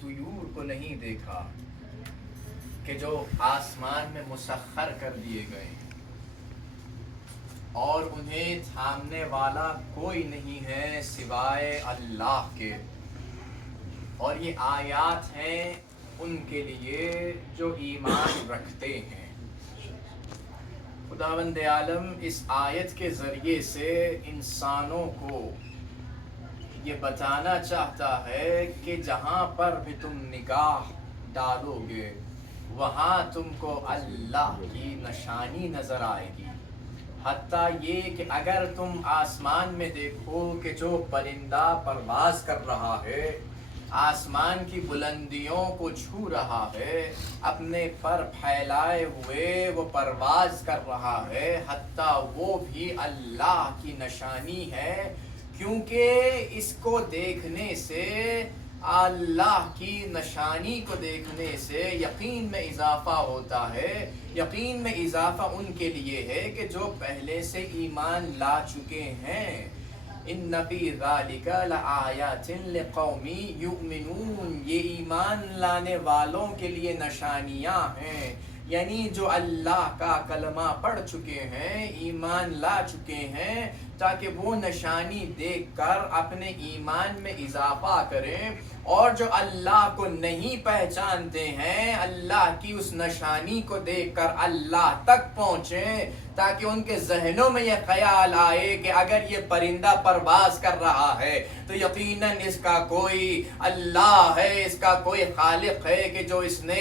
طیور کو نہیں دیکھا کہ جو آسمان میں مسخر کر دیے گئے ہیں اور انہیں تھامنے والا کوئی نہیں ہے سوائے اللہ کے، اور یہ آیات ہیں ان کے لیے جو ایمان رکھتے ہیں۔ خداوند عالم اس آیت کے ذریعے سے انسانوں کو یہ بتانا چاہتا ہے کہ جہاں پر بھی تم نگاہ ڈالو گے وہاں تم کو اللہ کی نشانی نظر آئے گی، حتیٰ یہ کہ اگر تم آسمان میں دیکھو کہ جو پرندہ پرواز کر رہا ہے، آسمان کی بلندیوں کو چھو رہا ہے، اپنے پر پھیلائے ہوئے وہ پرواز کر رہا ہے، حتیٰ وہ بھی اللہ کی نشانی ہے، کیونکہ اس کو دیکھنے سے، اللہ کی نشانی کو دیکھنے سے یقین میں اضافہ ہوتا ہے۔ یقین میں اضافہ ان کے لیے ہے کہ جو پہلے سے ایمان لا چکے ہیں۔ ان فی ذالک لآیات لقوم یؤمنون، یہ ایمان لانے والوں کے لیے نشانیاں ہیں، یعنی جو اللہ کا کلمہ پڑھ چکے ہیں، ایمان لا چکے ہیں، تاکہ وہ نشانی دیکھ کر اپنے ایمان میں اضافہ کریں، اور جو اللہ کو نہیں پہچانتے ہیں اللہ کی اس نشانی کو دیکھ کر اللہ تک پہنچیں، تاکہ ان کے ذہنوں میں یہ خیال آئے کہ اگر یہ پرندہ پرواز کر رہا ہے تو یقیناً اس کا کوئی اللہ ہے، اس کا کوئی خالق ہے کہ جو اس نے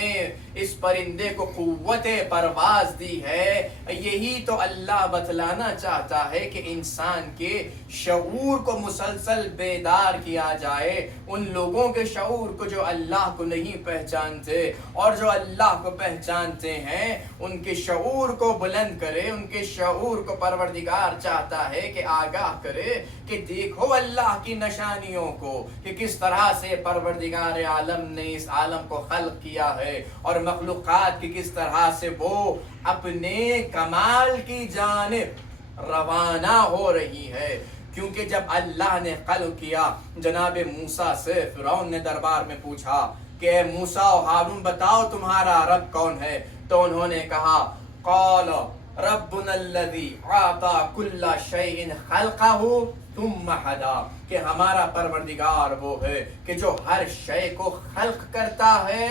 اس پرندے کو قوت پرواز دی ہے۔ یہی تو اللہ بتلانا چاہتا ہے کہ انسان کے شعور کو مسلسل بیدار کیا جائے، ان لوگوں کے شعور کو جو اللہ کو نہیں پہچانتے، اور جو اللہ کو پہچانتے ہیں ان کے شعور کو بلند کرے، ان کے شعور کو پروردگار چاہتا ہے کہ آگاہ کرے کہ دیکھو اللہ کی نشانیوں کو، کہ کس طرح سے پروردگار عالم نے اس عالم کو خلق کیا ہے، اور مخلوقات کی کس طرح سے وہ اپنے کمال کی جانب روانہ ہو رہی ہے۔ کیونکہ جب اللہ نے خلق کیا، جناب موسیٰ سے فرعون نے دربار میں پوچھا کہ اے موسیٰ و ہارون بتاؤ تمہارا رب کون ہے، تو انہوں نے کہا قال ربنا الذی اعطی کل شیء خلقہ ثم ہدی، کہ ہمارا پروردگار وہ ہے کہ جو ہر شے کو خلق کرتا ہے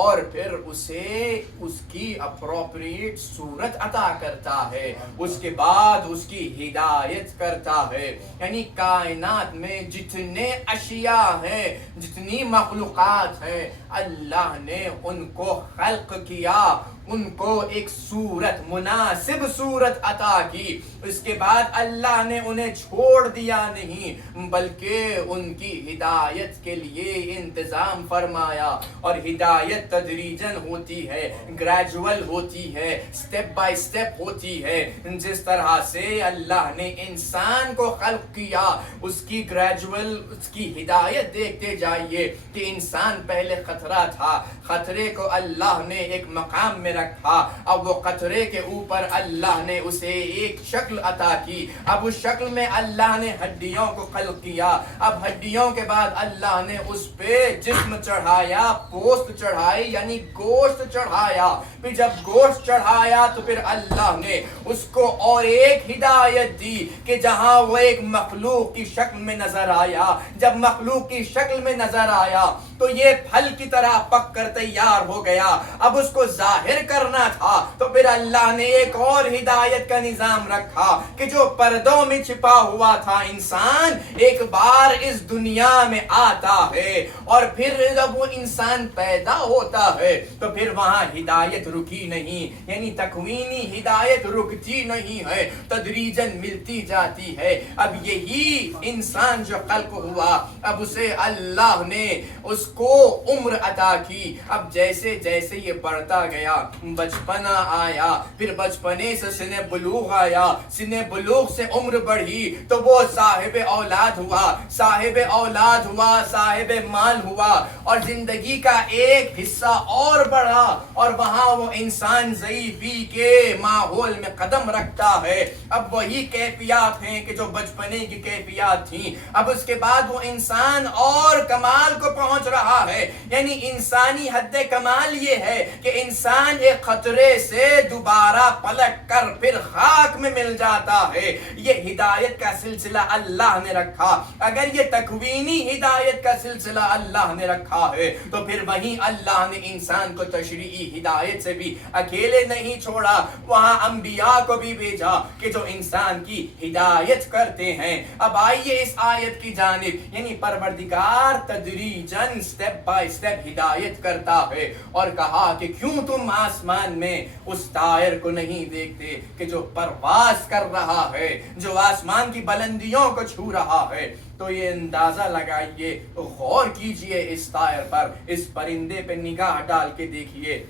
اور پھر اسے اس کی اپروپریٹ صورت عطا کرتا ہے، اس کے بعد اس کی ہدایت کرتا ہے۔ یعنی کائنات میں جتنے اشیاء ہیں، جتنی مخلوقات ہیں، اللہ نے ان کو خلق کیا، ان کو ایک صورت، مناسب صورت عطا کی، اس کے بعد اللہ نے انہیں چھوڑ دیا نہیں، بلکہ ان کی ہدایت کے لیے انتظام فرمایا، اور ہدایت تدریجاً ہوتی ہے، گریجول ہوتی ہے، سٹیپ بائی سٹیپ ہوتی ہے۔ جس طرح سے اللہ نے انسان کو خلق کیا، اس کی گریجول، اس کی ہدایت دیکھتے جائیے کہ انسان پہلے خطرہ تھا، خطرے کو اللہ نے ایک مقام میں رکھا، اب وہ قطرے کے اوپر اللہ نے اسے ایک شکل عطا کی، اب اس شکل میں اللہ نے ہڈیوں کو خلق کیا، اب ہڈیوں کے بعد اللہ نے اس پہ جسم چڑھایا، پوست چڑھائی یعنی گوشت چڑھایا، پھر جب گوشت چڑھایا تو پھر اللہ نے اس کو اور ایک ہدایت دی کہ جہاں وہ ایک مخلوق کی شکل میں نظر آیا، جب مخلوق کی شکل میں نظر آیا تو یہ پھل کی طرح پک کر تیار ہو گیا، اب اس کو ظاہر کرنا تھا تو پھر اللہ نے ایک اور ہدایت کا نظام رکھا کہ جو پردوں میں چھپا ہوا تھا انسان ایک بار اس دنیا میں آتا ہے، اور پھر جب وہ انسان پیدا ہوتا ہے تو پھر وہاں ہدایت رکی نہیں، یعنی تکوینی ہدایت رکتی نہیں ہے، تدریجاً ملتی جاتی ہے۔ اب یہی انسان جو خلق ہوا، اب اسے اللہ نے اس کو عمر عطا کی، اب جیسے جیسے یہ بڑھتا گیا، بچپنا آیا، پھر بچپنے سے سن بلوغ آیا، سن بلوغ سے عمر بڑھی تو وہ صاحب اولاد ہوا، صاحب اولاد ہوا، صاحب مال ہوا، اور زندگی کا ایک حصہ اور بڑھا، اور وہاں وہ انسان ضعیفی کے ماحول میں قدم رکھتا ہے۔ اب وہی کیفیات ہیں کہ جو بچپنے کی کیفیات تھیں، اب اس کے بعد وہ انسان اور کمال کو پہنچ رہا ہے، یعنی انسانی حد کمال یہ ہے کہ انسان ایک خطرے سے دوبارہ پلٹ کر پھر خاک میں مل جاتا ہے. یہ ہدایت کا سلسلہ اللہ نے رکھا. اگر یہ تکوینی ہدایت کا سلسلہ اللہ نے رکھا ہے تو پھر وہیں اللہ نے انسان کو تشریعی ہدایت سے بھی اکیلے نہیں چھوڑا, وہاں انبیاء کو بھی بھیجا کہ جو انسان کی ہدایت کرتے ہیں. اب آئیے اس آیت کی جانب, یعنی پروردگار تدریجاً سٹیپ بائی سٹیپ ہدایت کرتا ہے, اور کہا کہ کیوں تم آسمان میں اس طائر کو نہیں دیکھتے کہ جو پرواز کر رہا ہے, جو آسمان کی بلندیوں کو چھو رہا ہے. تو یہ اندازہ لگائیے, غور کیجئے اس طائر پر, اس پرندے پہ نگاہ ڈال کے دیکھیے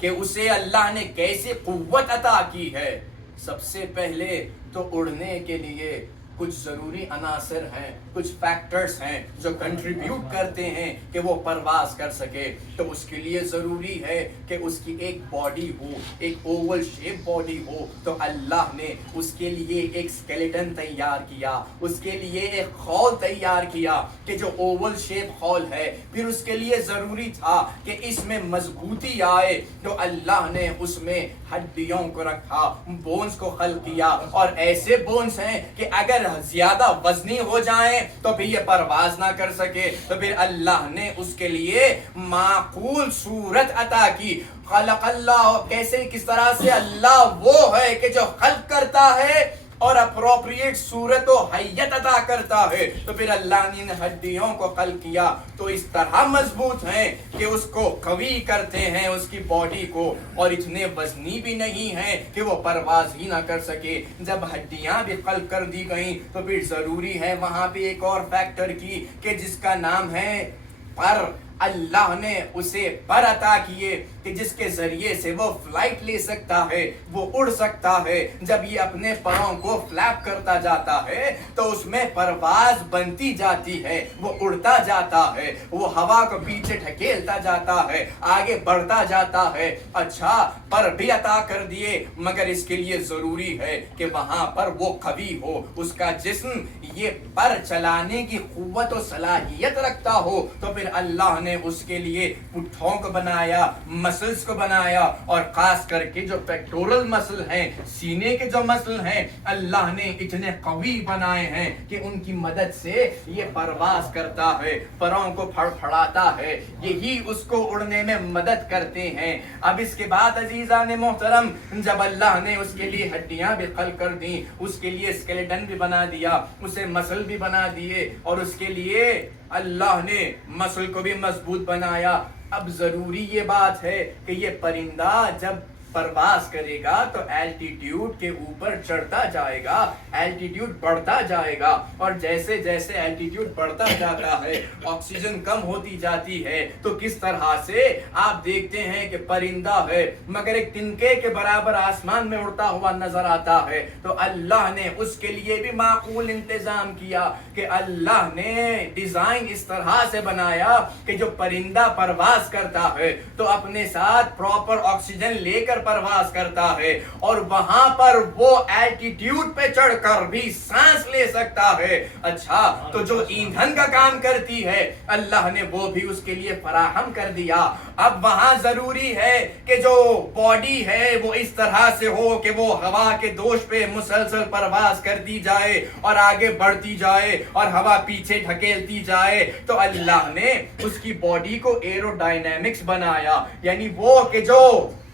کہ اسے اللہ نے کیسے قوت عطا کی ہے. سب سے پہلے تو اڑنے کے لیے کچھ ضروری عناصر ہیں, کچھ فیکٹرز ہیں جو کنٹریبیوٹ کرتے ہیں کہ وہ پرواز کر سکے. تو اس کے لیے ضروری ہے کہ اس کی ایک باڈی ہو, ایک اوول شیپ باڈی ہو. تو اللہ نے اس کے لیے ایک سکیلیٹن تیار کیا, اس کے لیے ایک خول تیار کیا کہ جو اوول شیپ خول ہے. پھر اس کے لیے ضروری تھا کہ اس میں مضبوطی آئے, تو اللہ نے اس میں ہڈیوں کو رکھا, بونز کو خلق کیا, اور ایسے بونز ہیں کہ اگر زیادہ وزنی ہو جائیں تو پھر یہ پرواز نہ کر سکے. تو پھر اللہ نے اس کے لیے معقول صورت عطا کی. خلق اللہ, کیسے کس طرح سے اللہ وہ ہے کہ جو خلق کرتا ہے اور اپروپریٹ صورت و حیت عطا کرتا ہے. تو پھر اللہ نے ان ہڈیوں کو خلق کیا تو اس طرح مضبوط ہیں کہ اس کو قوی کرتے ہیں, اس کی باڈی کو, اور اتنے وزنی بھی نہیں ہیں کہ وہ پرواز ہی نہ کر سکے. جب ہڈیاں بھی خلق کر دی گئیں تو پھر ضروری ہے وہاں پہ ایک اور فیکٹر کی کہ جس کا نام ہے پر. اللہ نے اسے پر عطا کیے کہ جس کے ذریعے سے وہ فلائٹ لے سکتا ہے, وہ اڑ سکتا ہے. جب یہ اپنے پروں کو فلیپ کرتا جاتا ہے تو اس میں پرواز بنتی جاتی ہے, وہ اڑتا جاتا ہے, وہ ہوا کو پیچھے ڈھکیلتا جاتا ہے, آگے بڑھتا جاتا ہے. اچھا, پر بھی عطا کر دیے, مگر اس کے لیے ضروری ہے کہ وہاں پر وہ قوی ہو, اس کا جسم یہ پر چلانے کی قوت و صلاحیت رکھتا ہو. تو پھر اللہ نے اس کے لیے پٹھوں کو بنایا, مسلز کو بنایا, اور خاص کر کے جو پیکٹورل مسل ہیں, سینے کے جو مسل ہیں, اللہ نے اتنے قوی بنائے ہیں کہ ان کی مدد سے یہ پرواز کرتا ہے, پروں کو پھڑ پھڑاتا ہے, یہی اس کو اڑنے میں مدد کرتے ہیں. اب اس کے بعد عزیزان محترم, جب اللہ نے اس کے لیے ہڈیاں بھی خلق کر دیں, اس کے لیے اسکیلیٹن بھی بنا دیا, اسے مسل بھی بنا دیے, اور اس کے لیے اللہ نے مسل کو بھی مضبوط بنایا. اب ضروری یہ بات ہے کہ یہ پرندہ جب پرواز کرے گا تو ایلٹیٹیوڈ کے اوپر چڑھتا جائے گا, ایلٹیٹیوڈ بڑھتا جائے گا, اور جیسے جیسے ایلٹیٹیوڈ بڑھتا جاتا ہے آکسیجن کم ہوتی جاتی ہے. تو کس طرح سے آپ دیکھتے ہیں کہ پرندہ ہے مگر ایک تنکے کے برابر آسمان میں اڑتا ہوا نظر آتا ہے. تو اللہ نے اس کے لیے بھی معقول انتظام کیا کہ اللہ نے ڈیزائن اس طرح سے بنایا کہ جو پرندہ پرواز کرتا ہے تو اپنے ساتھ پراپر آکسیجن لے کر پرواز کرتا ہے, اور وہاں پر وہ ایلٹیٹیوڈ پہ چڑھ کر بھی سانس لے سکتا ہے. اچھا, تو جو ایندھن کا کام کرتی ہے اللہ نے وہ بھی اس کے لیے فراہم کر دیا. اب وہاں ضروری ہے کہ جو باڈی ہے وہ اس طرح سے ہو کہ وہ ہوا کے دوش پہ مسلسل پرواز کر دی جائے اور آگے بڑھتی جائے اور ہوا پیچھے ڈھکیلتی جائے. تو اللہ نے اس کی باڈی کو ایرو ڈائنامکس بنایا, یعنی وہ کہ جو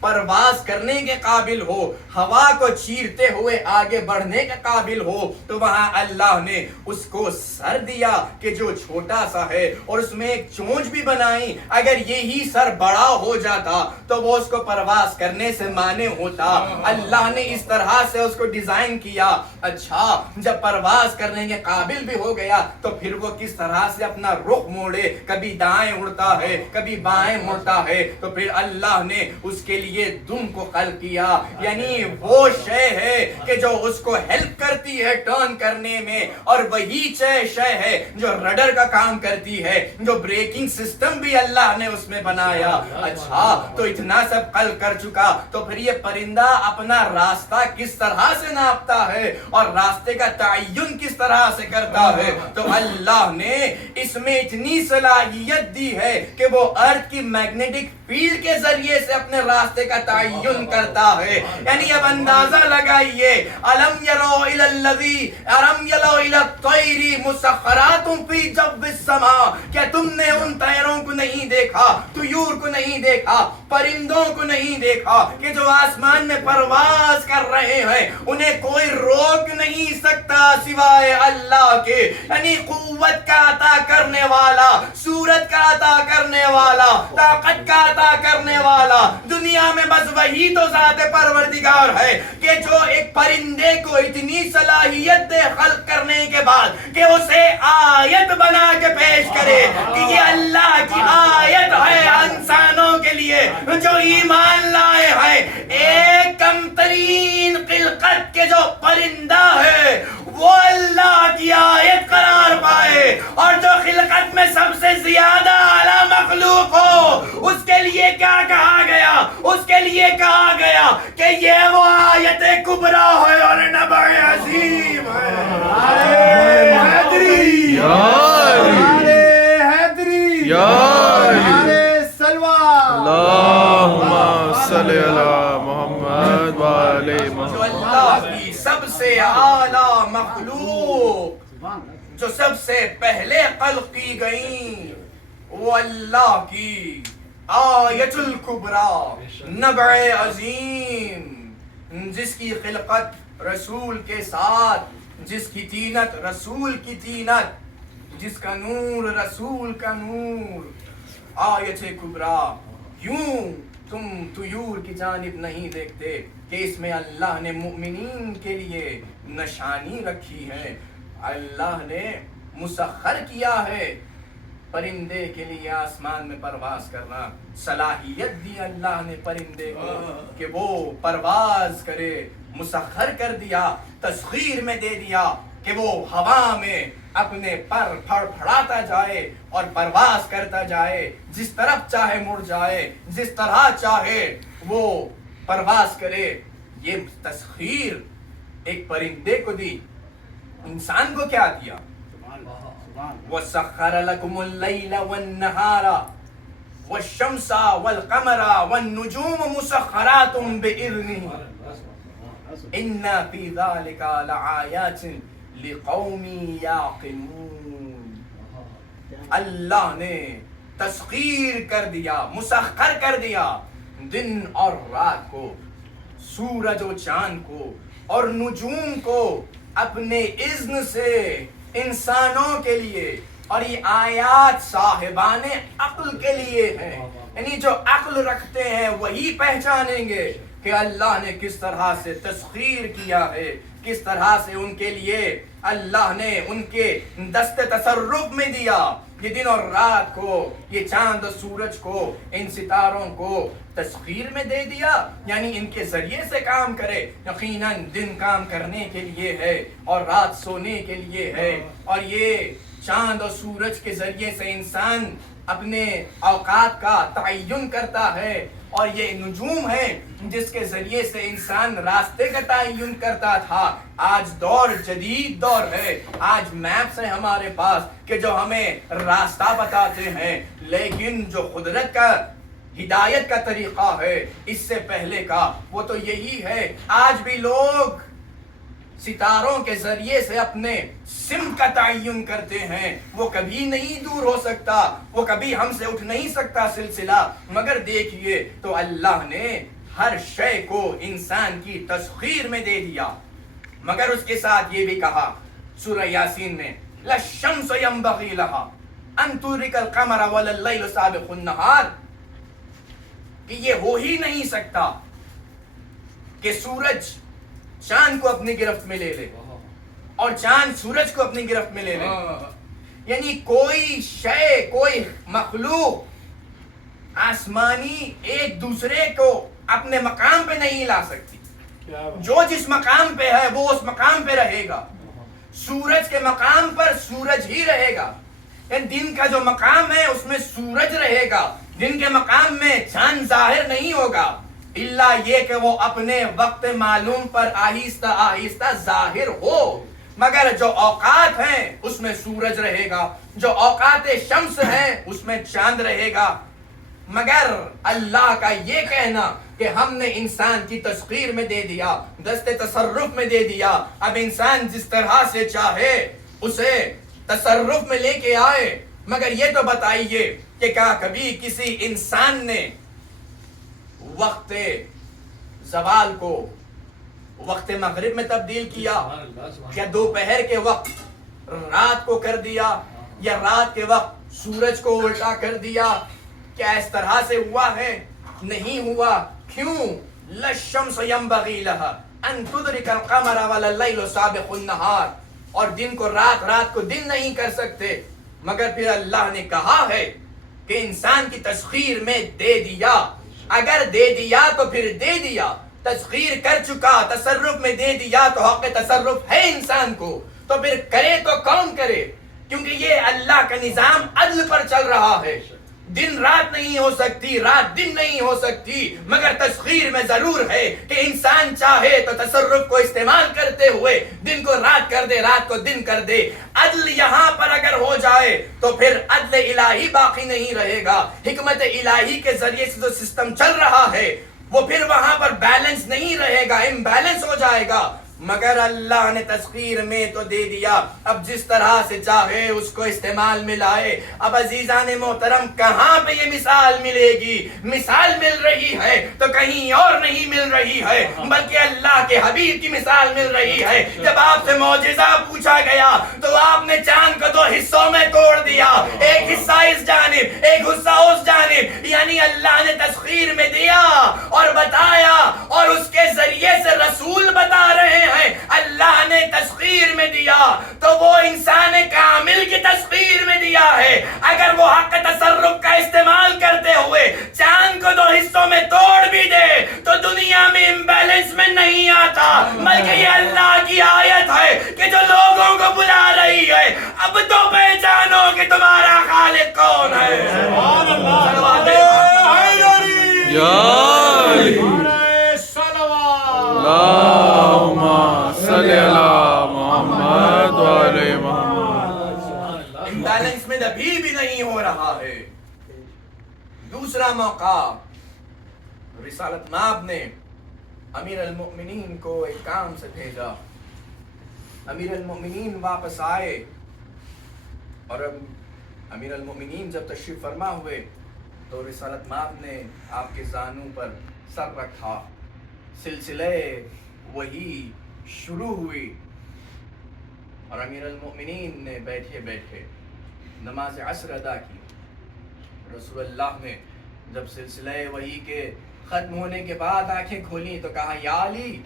پرواز کرنے کے قابل ہو, ہوا کو چیرتے ہوئے آگے بڑھنے کے قابل ہو. تو وہاں اللہ نے اس کو سر دیا کہ جو چھوٹا سا ہے, اور اس میں ایک چونچ بھی بنائی. اگر یہی سر بڑا ہو جاتا تو وہ اس کو پرواز کرنے سے مانع ہوتا. اللہ نے اس طرح سے اس کو ڈیزائن کیا. اچھا, جب پرواز کرنے کے قابل بھی ہو گیا تو پھر وہ کس طرح سے اپنا رخ موڑے, کبھی دائیں اڑتا ہے کبھی بائیں مڑتا ہے. تو پھر اللہ نے اس کے لیے لیے دم کو خلق کیا، یعنی وہ شے ہے کہ جو اس کو ہیلپ کرتی ہے ٹرن کرنے میں، اور وہی شے ہے جو رڈر کا کام کرتی ہے، جو بریکنگ سسٹم بھی اللہ نے اس میں بنایا۔ اچھا تو اتنا سب خلق کر چکا، تو پھر یہ پرندہ اپنا راستہ کس طرح سے ناپتا ہے اور راستے کا تعین کس طرح سے کرتا ہے؟ تو اللہ نے اس میں اتنی صلاحیت دی ہے کہ وہ ارتھ کی میگنیٹک فیلڈ کے ذریعے سے اپنے راستے کا تعین کرتا ہے۔ یعنی اب اندازہ لگائیے، الم یرو الی الذی الم یرو الی الطیر مسخرات فی جو السماء، کیا تم نے ان طیروں کو نہیں دیکھا، طیور کو نہیں دیکھا، پرندوں کو نہیں دیکھا کہ جو آسمان میں پرواز کر رہے ہیں، انہیں کوئی روک نہیں سکتا سوائے اللہ کے۔ یعنی قوت کا عطا کرنے والا، صورت کا عطا کرنے والا، طاقت کا عطا کرنے والا دنیا میں بس وہی تو ذات پروردگار ہے کہ جو ایک پرندے کو اتنی صلاحیت دے خلق کرنے کے بعد کہ اسے آیت بنا کے پیش کرے کہ یہ اللہ کی آیت ہے انسانوں کے لیے جو ایمان لائے ہیں۔ ایک کم ترین خلقت کے جو پرندہ ہے وہ اللہ کی آیت قرار پائے، اور جو خلقت میں سب سے زیادہ اعلیٰ مخلوق ہو اس کے لیے کیا کہا گیا؟ اس کے لیے کہا گیا کہ یہ وہ آیت کبریٰ ہے اور نبع عظیم ہے۔ حیدری حیدری اللہم صلی علی محمد وعلی محمد۔ جو اللہ کی سب سے اعلیٰ مخلوق، جو سب سے پہلے خلق کی گئیں، وہ اللہ کی آیت الکبریٰ، نبع عظیم، جس کی خلقت رسول کے ساتھ، جس کی تینت رسول کی تینت، جس کا نور رسول کا نور، آیت کبریٰ۔ یوں تم طیور کی جانب نہیں دیکھتے کہ اس میں اللہ نے مؤمنین کے لیے نشانی رکھی ہے، اللہ نے مسخر کیا ہے پرندے کے لیے آسمان میں پرواز کرنا، صلاحیت دی اللہ نے پرندے کو کہ وہ پرواز کرے، مسخر کر دیا، تسخیر میں دے دیا کہ وہ ہوا میں اپنے پر پھڑ پھڑاتا جائے اور پرواز کرتا جائے، جس طرف چاہے مڑ جائے، جس طرح چاہے وہ پرواز کرے۔ یہ تسخیر ایک پرندے کو دی، انسان کو کیا دیا؟ وَسَخَّرَ لَكُمُ اللَّيْلَ وَالنَّهَارَ وَالشَّمْسَ وَالْقَمَرَ وَالنُّجُومُ مُسَخَّرَاتٌ بِإِذْنِهِ إِنَّ فِي ذَلِكَ لَآيَاتٍ لِقَوْمٍ يَعْقِلُونَ۔ اللہ نے تسخیر کر دیا، مسخر کر دیا دن اور رات کو، سورج و چاند کو اور نجوم کو اپنے اذن سے انسانوں کے لیے، اور یہ آیات صاحبان عقل کے لیے ہیں۔ یعنی جو عقل رکھتے ہیں وہی پہچانیں گے کہ اللہ نے کس طرح سے تسخیر کیا ہے، کس طرح سے ان کے لیے اللہ نے ان کے دست تصرف میں دیا، یہ دن اور رات کو، یہ چاند اور سورج کو، ان ستاروں کو تسخیر میں دے دیا، یعنی ان کے ذریعے سے کام کرے۔ یقیناً دن کام کرنے کے لیے ہے اور رات سونے کے لیے ہے، اور یہ چاند اور سورج کے ذریعے سے انسان اپنے اوقات کا تعین کرتا ہے، اور یہ نجوم ہے جس کے ذریعے سے انسان راستے کا تعین کرتا تھا۔ آج دور جدید دور ہے، آج میپس ہیں ہمارے پاس کہ جو ہمیں راستہ بتاتے ہیں، لیکن جو قدرت کا ہدایت کا طریقہ ہے اس سے پہلے کا وہ تو یہی ہے۔ آج بھی لوگ ستاروں کے ذریعے سے اپنے سمت کا تعین کرتے ہیں، وہ کبھی نہیں دور ہو سکتا، وہ کبھی ہم سے اٹھ نہیں سکتا سلسلہ، مگر دیکھیے تو اللہ نے ہر شے کو انسان کی تسخیر میں دے دیا، مگر اس کے ساتھ یہ بھی کہا سورہ یاسین میں لَلشَّمْسُ يَنبَغِي لَهَا أَن تُدْرِكَ الْقَمَرَ وَلَا اللَّيْلُ سَابِقُ النَّهَارِ، کہ یہ ہو ہی نہیں سکتا کہ سورج چاند کو اپنی گرفت میں لے لے اور چاند سورج کو اپنی گرفت میں لے لے۔ یعنی کوئی شے، کوئی مخلوق آسمانی ایک دوسرے کو اپنے مقام پہ نہیں لا سکتی. جو جس مقام پہ ہے وہ اس مقام پہ رہے گا. سورج کے مقام پر سورج ہی رہے گا. دن کا جو مقام ہے اس میں سورج رہے گا. دن کے مقام میں چاند ظاہر نہیں ہوگا الا یہ کہ وہ اپنے وقت معلوم پر آہستہ آہستہ ظاہر ہو. مگر جو اوقات ہیں اس میں سورج رہے گا, جو اوقات شمس ہیں اس میں چاند رہے گا. مگر اللہ کا یہ کہنا کہ ہم نے انسان کی تسخیر میں دے دیا, دست تصرف میں دے دیا, اب انسان جس طرح سے چاہے اسے تصرف میں لے کے آئے. مگر یہ تو بتائیے کہ کیا کبھی کسی انسان نے وقت زوال کو وقت مغرب میں تبدیل کیا, یا دوپہر کے وقت رات کو کر دیا, یا رات کے وقت سورج کو الٹا کر دیا؟ کیا اس طرح سے ہوا ہے؟ نہیں ہوا. کیوں؟ للشمس ينبغي لها ان تدرك القمر ولا الليل سابق النهار. اور دن کو رات, رات کو دن نہیں کر سکتے. مگر پھر اللہ نے کہا ہے کہ انسان کی تسخیر میں دے دیا. اگر دے دیا تو پھر دے دیا, تسخیر کر چکا, تصرف میں دے دیا تو حق تصرف ہے انسان کو. تو پھر کرے تو کون کرے؟ کیونکہ یہ اللہ کا نظام عدل پر چل رہا ہے. دن رات نہیں ہو سکتی, رات دن نہیں ہو سکتی, مگر تسخیر میں ضرور ہے کہ انسان چاہے تو تصرف کو استعمال کرتے ہوئے دن کو رات کر دے, رات کو دن کر دے. عدل یہاں پر اگر ہو جائے تو پھر عدل الہی باقی نہیں رہے گا. حکمت الہی کے ذریعے سے جو سسٹم چل رہا ہے وہ پھر وہاں پر بیلنس نہیں رہے گا, امبیلنس ہو جائے گا. مگر اللہ نے تسخیر میں تو دے دیا, اب جس طرح سے چاہے اس کو استعمال میں لائے. اب عزیزان محترم, کہاں پہ یہ مثال ملے گی؟ مثال مل رہی ہے تو کہیں اور نہیں مل رہی ہے, بلکہ اللہ کے حبیب کی مثال مل رہی ہے. جب آپ سے معجزہ پوچھا گیا تو آپ نے چاند کو 2 حصوں میں توڑ دیا, ایک حصہ اس جانب, ایک حصہ اس جانب. یعنی اللہ نے تسخیر میں دیا اور بتایا, اور اس کے ذریعے سے رسول بتا رہے ہیں. اللہ نے تسخیر میں دیا تو وہ انسان کامل کی تسخیر میں دیا ہے. اگر وہ حق تصرف کا استعمال کرتے ہوئے چاند کو 2 حصوں میں توڑ بھی دے تو دنیا میں امبیلنس میں نہیں آتا, بلکہ یہ اللہ کی آیت ہے کہ جو لوگوں کو بلا رہی ہے, اب تو پہچانو کہ تمہارا خالق کون ہے. بیلنس میں ابھی بھی نہیں ہو رہا ہے. دوسرا موقع, رسالت مآب نے امیر المؤمنین کو ایک کام سے بھیجا. امیر المؤمنین واپس آئے اور امیر المؤمنین جب تشریف فرما ہوئے تو رسالت مآب نے آپ کے زانوں پر سر رکھا. سلسلے وہی شروع ہوئی اور امیر المؤمنین نے بیٹھے بیٹھے نماز عصر ادا کی. رسول اللہ نے جب سلسلہ وحی کے ختم ہونے کے بعد آنکھیں کھولیں تو کہا, یا علی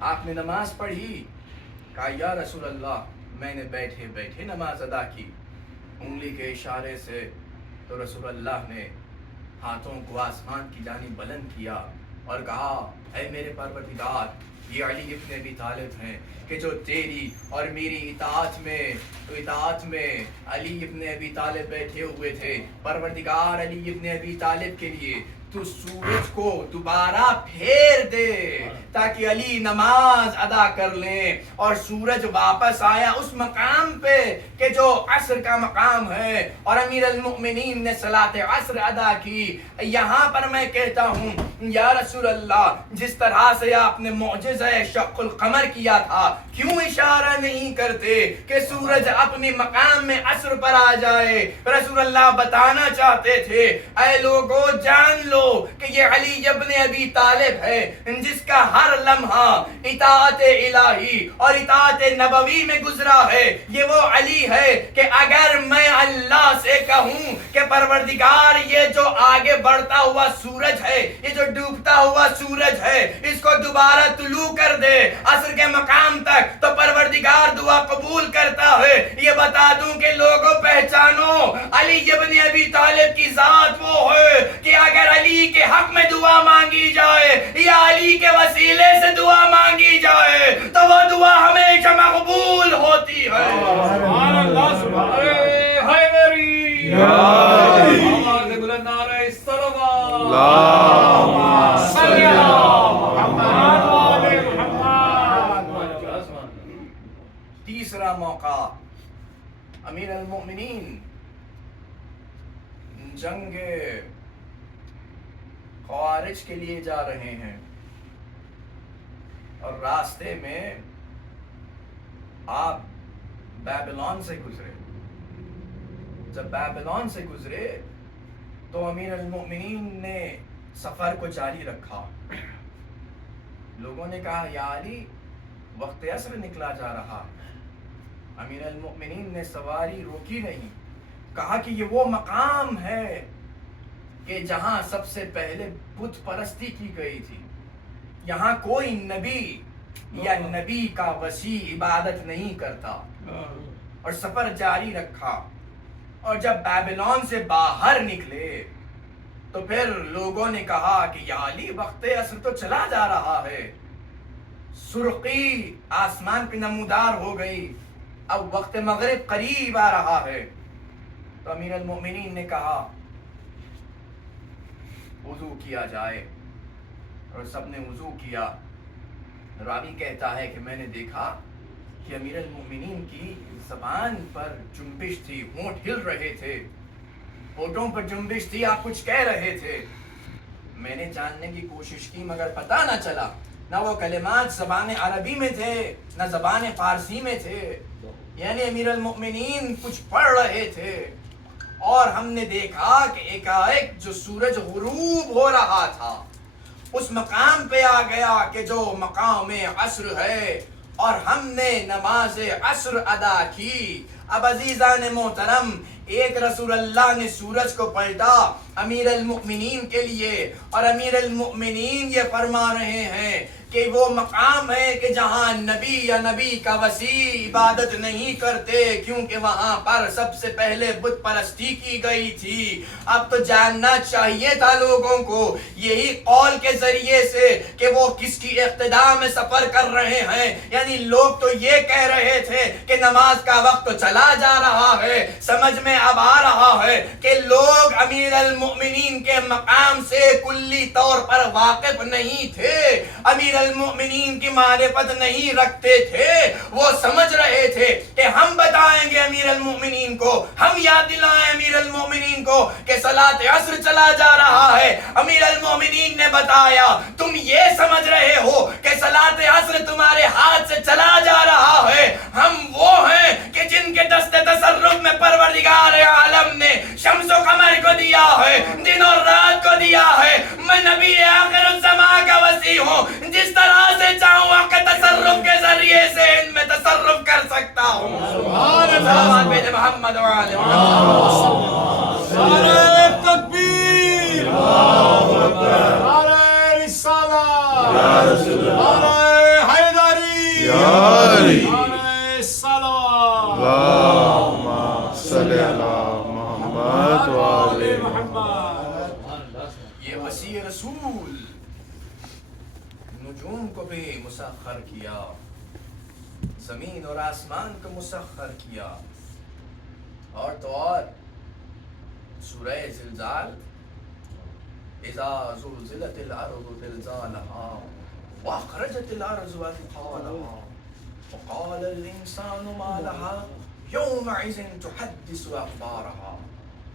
آپ نے نماز پڑھی؟ کہا, یا رسول اللہ میں نے بیٹھے بیٹھے نماز ادا کی. انگلی کے اشارے سے تو رسول اللہ نے ہاتھوں کو آسمان کی جانب بلند کیا اور کہا, اے میرے پروردگار, یہ علی ابن ابی طالب ہیں کہ جو تیری اور میری اطاعت میں علی ابن ابی طالب بیٹھے ہوئے تھے. پروردگار, علی ابن ابی طالب کے لیے تو سورج کو دوبارہ پھیر دے تاکہ علی نماز ادا کر لیں. اور سورج واپس آیا اس مقام پہ کہ جو عصر کا مقام ہے, اور امیر المؤمنین نے صلاۃ عصر ادا کی. یہاں پر میں کہتا ہوں, یا رسول اللہ, جس طرح سے آپ نے معجزہ شق القمر کیا تھا, کیوں اشارہ نہیں کرتے کہ سورج اپنے مقام میں عصر پر آ جائے؟ رسول اللہ بتانا چاہتے تھے, اے لوگو جان لو کہ یہ علی ابن ابی طالب ہے جس کا ہر لمحہ اطاعت الہی اور اطاعت نبوی میں گزرا ہے. یہ وہ علی ہے کہ اگر میں اللہ سے کہوں کہ پروردگار یہ جو آگے بڑھتا ہوا سورج ہے, یہ جو ڈوبتا ہوا سورج ہے, اس کو دوبارہ طلوع کر دے عصر کے مقام تک, تو پروردگار دعا قبول کرتا ہے. یہ بتا دوں کہ لوگوں پہچانو, علی ابن ابی طالب کی ذات وہ ہے کہ اگر علی علی کے حق میں دعا مانگی جائے یا علی کے وسیلے سے دعا مانگی جائے تو وہ دعا ہمیشہ مقبول ہوتی ہے. سبحان اللہ سبحان حیدری آواز بلند نعرہ صلوات اللہم صلی اللہ محمد وآل محمد. تیسرا موقع امیر المؤمنین جنگ خوارج کے لیے جا رہے ہیں اور راستے میں آپ بیبلون سے گزرے. جب بیبلون سے گزرے تو امیر المؤمنین نے سفر کو جاری رکھا. لوگوں نے کہا یا علی وقت عصر نکلا جا رہا. امیر المؤمنین نے سواری روکی نہیں. کہا کہ یہ وہ مقام ہے کہ جہاں سب سے پہلے بت پرستی کی گئی تھی. یہاں کوئی نبی یا نبی کا وسیع عبادت نہیں کرتا. اور سفر جاری رکھا اور جب بیبلون سے باہر نکلے تو پھر لوگوں نے کہا کہ یا علی وقت عصر تو چلا جا رہا ہے. سرخی آسمان پہ نمودار ہو گئی. اب وقت مغرب قریب آ رہا ہے. تو امیر المؤمنین نے کہا وضو کیا جائے اور سب نے وضو کیا. راوی کہتا ہے کہ میں نے دیکھا کہ امیر المؤمنین کی زبان پر جنبش تھی, ہونٹ ہل رہے تھے, ہونٹوں پر جنبش تھی, آپ کچھ کہہ رہے تھے. میں نے جاننے کی کوشش کی مگر پتہ نہ چلا. نہ وہ کلمات زبان عربی میں تھے نہ زبان فارسی میں تھے. یعنی امیر المؤمنین کچھ پڑھ رہے تھے اور ہم نے دیکھا کہ ایک جو سورج غروب ہو رہا تھا اس مقام پہ آ گیا کہ جو مقام عصر ہے اور ہم نے نماز عصر ادا کی. اب عزیزان محترم ایک رسول اللہ نے سورج کو پلٹا امیر المؤمنین کے لیے اور امیر المؤمنین یہ فرما رہے ہیں کہ وہ مقام ہے کہ جہاں نبی یا نبی کا وسیع عبادت نہیں کرتے کیونکہ وہاں پر سب سے پہلے بت پرستی کی گئی تھی. اب تو جاننا چاہیے تھا لوگوں کو یہی قول کے ذریعے سے کہ وہ کس کی اقتداء میں سفر کر رہے ہیں. یعنی لوگ تو یہ کہہ رہے تھے کہ نماز کا وقت تو چلا جا رہا ہے. سمجھ میں اب آ رہا ہے کہ لوگ امیر المؤمنین کے مقام سے کلی طور پر واقف نہیں تھے, امیر المؤمنین کی معرفت نہیں رکھتے تھے. وہ سمجھ رہے تھے کہ ہم بتائیں گے امیر المؤمنین کو, ہم یاد دلائیں امیر المؤمنین کو کہ صلاۃ عصر چلا جا رہا ہے. امیر المؤمنین نے بتایا تم یہ سمجھ رہے ہو کہ صلاۃ عصر تمہارے ہاتھ سے چلا جا رہا ہے. ہم وہ ہیں کہ جن کے دست تصرف میں پروردگار عالم نے شمس و قمر کو دیا ہے, دن اور رات کو دیا ہے. میں نبی آخر الزمان کا وسیع ہوں, جس طرح سے چاہوں آپ کے تصرف کے ذریعے سے ان میں تصرف کر سکتا ہوں. سبحان اللہ محمد وعلی محمد. نعرہ تکبیر, نعرہ رسالہ, نعرہ حیدری, نعرہ صلوات. اللہم صلی علی محمد وآل محمد. یہ وسیع رسول نجوم کو بھی مسخر کیا, زمین اور آسمان کو مسخر کیا. اور تو اور سورہ زلزال اذا زلزلت الارض زلزالها واخرجت الارض اثقالها وقال الانسان ما لها يومئذ تحدث اخبارها.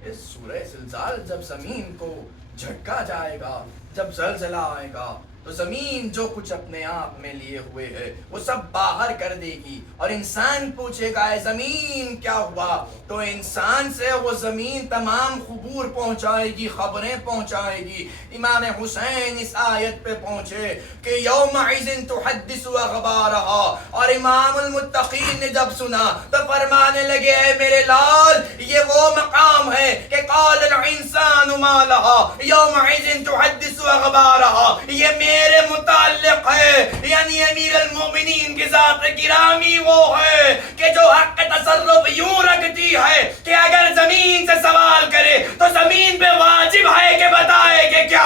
اس سورہ زلزال جب زمین کو جھٹکا جائے گا, جب زلزلہ آئے گا تو زمین جو کچھ اپنے آپ میں لیے ہوئے ہے وہ سب باہر کر دے گی اور انسان پوچھے گا اے زمین کیا ہوا, تو انسان سے وہ زمین تمام خبر پہنچائے گی, خبریں پہنچائے گی. امام حسین اس آیت پہ پہنچے کہ یومئذ تحدث اخبارها, اور امام المتقین نے جب سنا تو فرمانے لگے اے میرے لال یہ وہ مقام ہے کہ قال الانسان ما لها یومئذ تحدث اخبارها, یہ میرے متعلق ہے. یعنی امیر المومنین کی ذات گرامی وہ ہے کہ جو حق تصرف یوں رکھتی ہے کہ اگر زمین سے سوال کرے تو زمین پہ واجب ہے کہ بتائے کہ کیا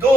2